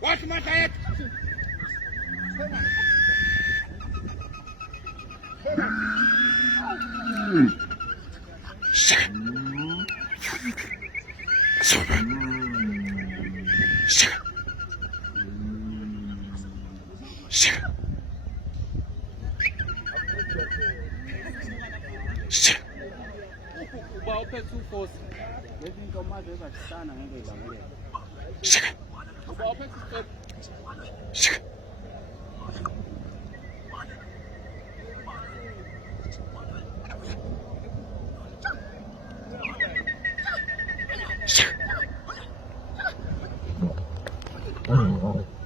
What's my head? Uba uphethe ufosi lezi ntomazi ezakhisana ngeke idlamelele. Uba uphethe ufosi Oh.